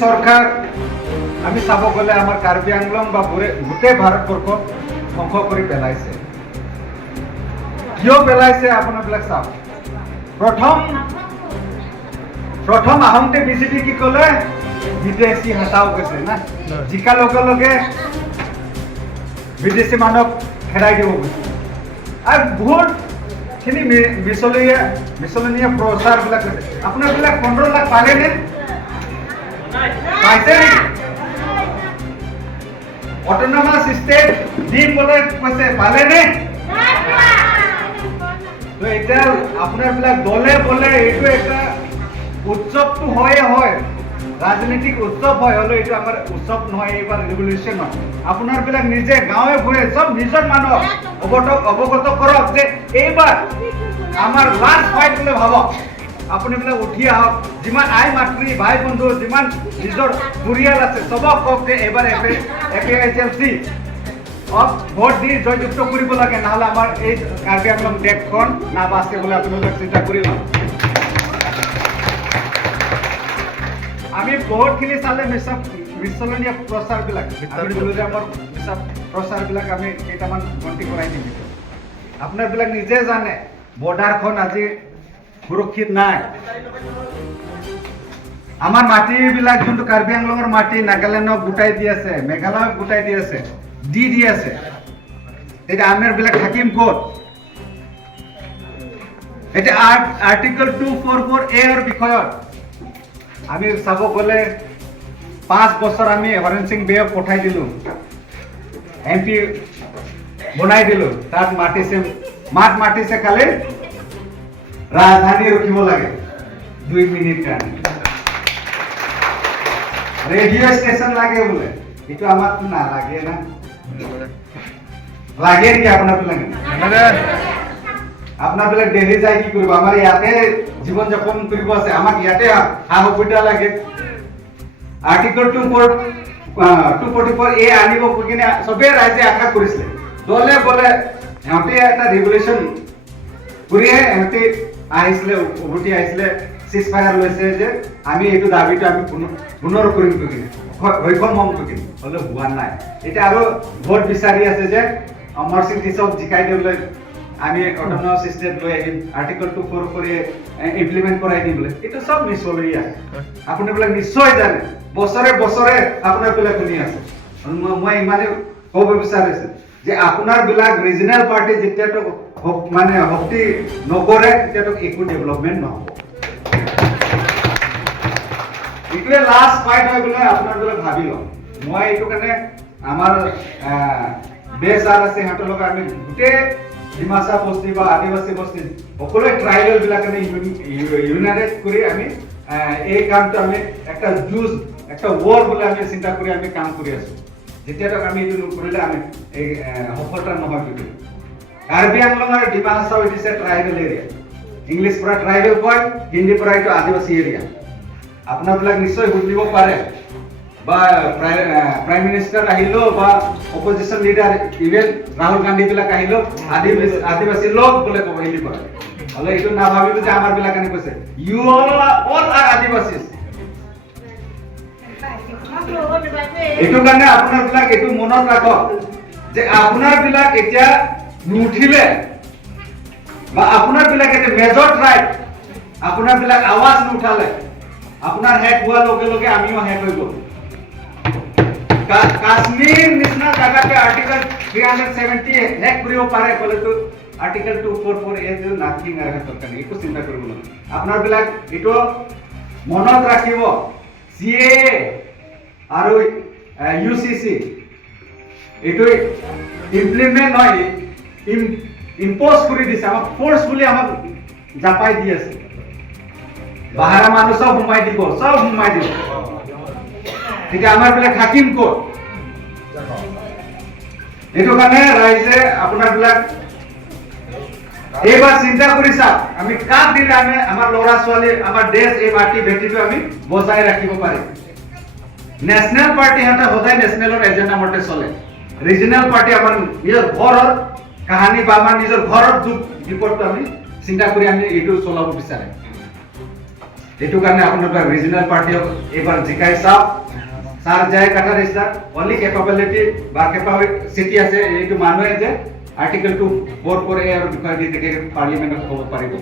সৰকাৰ আমি চাব গলে আমাৰ কাৰ্বি আংলং বা গোটেই ভাৰতবৰ্ষ ধ্বংস কৰি পেলাইছে। কিয় পেলাইছে আপোনাবিলাক চাওক। প্ৰথম আহোঁতে বিজেপি কি ক'লে বিদেশী হটাও কৈছে না, জিকাৰ লগে লগে বিদেশী মানুহক হেৰাই দিব গৈছে। আৰু বহুতখিনি মিছলনীয়া প্ৰচাৰবিলাক কৰিছে। আপোনাৰবিলাক 15 লাখ পালেনে? পাইছে নেকি? অটোনমাস স্টেট দিম বলে কৈছে পালেনে? তো এতিয়া আপোনাৰবিলাক দলে বলে এইটো এটা উৎসৱটো হয় ৰাজনৈতিক উৎসৱ হয়, হলেও এইটো আমাৰ উৎসৱ নহয়, এইবাৰ ৰিভলিউচন হয়। আপোনাৰবিলাক নিজে গাঁৱে ভূঞে চব নিজৰ মানুহক অৱগত কৰক যে এইবাৰ আমাৰ লাষ্ট ফাইট বুলি ভাবক। আপোনাবিলাক উঠি আহক, যিমান আই মাতৃ ভাই বন্ধু যিমান নিজৰ পৰিয়াল আছে চবক কওক যে এইবাৰ APHLC ভোট দি জয়যুক্ত কৰিব লাগে, নহ'লে আমাৰ এই কাৰ্বি আংলং দেশখন নাবাচে বুলি আপোনালোকে চিন্তা কৰি লওক। আমি বহুতখিনি চালে মিছলনীয়া প্ৰচাৰবিলাক প্ৰচাৰবিলাক আমি কেইটামান গন্তি কৰাই দিম। আপোনাৰবিলাক নিজে জানে বৰ্ডাৰখন আজি সুৰক্ষিত নাই। আমাৰ মাটিবিলাক যোনটো কাৰ্বি আংলঙৰ মাটি নাগালেণ্ডক গোটাই দি আছে, মেঘালয়ক গোটাই দি আছে, দি আছে, এতিয়া আমাৰবিলাক থাকিম ক'ত? এতিয়া আৰ্টিকল 244A বিষয়ত আমি চাব গ'লে 5 বছৰ আমি হৰেণ সিং বেয়ক পঠাই দিলোঁ, MP বনাই দিলোঁ, তাত মাতিছে খালি ৰাজধানী ৰখিব লাগে 2 মিনিট কাৰণে, ৰেডিঅ' ষ্টেচন লাগে বোলে। এইটো আমাকতো নালাগে না, লাগে নেকি আপোনাৰবিলাক? আপোনাৰবিলাক দিল্লী যাই কি কৰিব? আমাৰ ইয়াতে জীৱন যাপন কৰিব আছে, আমাক ইয়াতে সা সুবিধা লাগে। আৰ্টিকল 244A আনিব কিনে চবেই ৰাইজে আশা কৰিছিলে, দলে বলে সিহঁতে এটা ৰিভলিউচন কৰিহে সিহঁতে আহিছিলে, উভতি আহিছিলে, চিজ ফায়াৰ লৈছে যে আমি এইটো দাবীটো আমি পুনৰ কৰিম কিনে সক্ষম হ'ম কিনে, হ'লেও হোৱা নাই। এতিয়া আৰু ভোট বিচাৰি আছে যে অমৰ সিং টিচক জিকাই দিবলৈ আমি অটোনমাস ষ্টেট লৈ আহিম, আৰ্টিকল 244 ইমপ্লিমেণ্ট কৰাই দিম বোলে। এইটো চব মিছলীয়া। আপোনাৰবিলাক নিশ্চয় জানে, বছৰে আপোনাৰবিলাক শুনি আছে। মই ইমানেই ক'ব বিচাৰিছোঁ যে আপোনাৰবিলাক ৰিজনেল পাৰ্টি যেতিয়াতো মানে শক্তি নকৰে তেতিয়াতো একো ডেভেলপমেণ্ট নহ'ব। এইটোৱে লাষ্ট ফাইট হয় বোলে আপোনাৰবিলাক ভাবি লওক। মই এইটো কাৰণে আমাৰ বেছাৰ আছে সিহঁতৰ লগত আমি গোটেই ডিমাচা বস্তি বা আদিবাসী বস্তি সকলোৱে ট্ৰাইবেলবিলাক আমি ইউনাইটেড কৰি আমি এই কামটো আমি একটা যুঁজ একটা ৱাৰ বুলি আমি চিন্তা কৰি আমি কাম কৰি আছোঁ। যেতিয়াতক আমি এইটো নকৰিলে আমি এই সফলতা নহয়। কাৰ্বি আংলং আৰু Dima Hasao it is a tribal area. English পৰা ট্ৰাইবেল কয়, হিন্দী পৰা এইটো আদিবাসী এৰিয়া। আপোনাৰবিলাক নিশ্চয় বুজিব পাৰে, বা প্ৰাইম মিনিষ্টাৰ আহিলেও বা অপজিশ্যন লিডাৰ ইভেন ৰাহুল গান্ধীবিলাক আহিলেও আদিবাসী লোক বোলে ক'ব হিন্দী পৰা, হ'লে এইটো নাভাবিব যে আমাৰবিলাক কেনে কৈছে ইউ অল আৰ আদিবাসী। এইটো কাৰণে আপোনাৰবিলাক এইটো মনত ৰাখক যে আপোনাৰবিলাক এতিয়া নুঠিলে বা আপোনাৰবিলাক এতিয়া মেজৰ ট্ৰাইব, আপোনাৰবিলাক আৱাজ নুঠালে আপোনাৰ শেষ হোৱাৰ লগে লগে আমিও শেষ হৈ গ'ল। কাশ্মীৰ নিচিনা জাগাতে আৰ্টিকল 370 শেষ কৰিব পাৰে ক'লেতো আৰ্টিকল 244A নাথিং আৰু দৰকাৰ নাই, একো চিন্তা কৰিব নালাগে। আপোনাৰবিলাক এইটো মনত ৰাখিব, CAA আৰু UCC এইটো ইমপ্লিমেণ্ট হয়, ইম্প'জ কৰি দিছে, আমাক ফ'ৰ্চফুলি আমাক জাপাই দি আছে। বাহিৰা মানুহ চব সোমাই দিব। এতিয়া আমাৰবিলাক থাকিম ক'ত? এইটো কাৰণে ৰাইজে আপোনাৰবিলাক এইবাৰ চিন্তা কৰি চাওক, আমি কাক দিলে আমি আমাৰ ল'ৰা ছোৱালী আমাৰ দেশ এই মাটি ভেটিটো আমি বজাই ৰাখিব পাৰিম। নেশ্যনেল পাৰ্টি সিহঁতে সদায় নেশ্যনেলৰ এজেণ্ডা মতে চলে, ৰিজনেল পাৰ্টি আমাৰ নিজৰ ঘৰৰ কাহানী বা আমাৰ নিজৰ ঘৰৰ দুখ বিপদটো আমি চিন্তা কৰি আমি এইটো চলাব বিচাৰে। এইটো কাৰণে আপোনালোকে ৰিজনেল পাৰ্টিক এইবাৰ জিকাই চাওক স্যাৰ জয় কাটাৰ স্যাৰ অনলি ক্যাপাবিলিটি বা ক্যাপাসিটি আছে এইটো মানুহে যে আৰ্টিকেল 244A বিষয়ে দি পাৰ্লিমেণ্টত ক'ব পাৰিব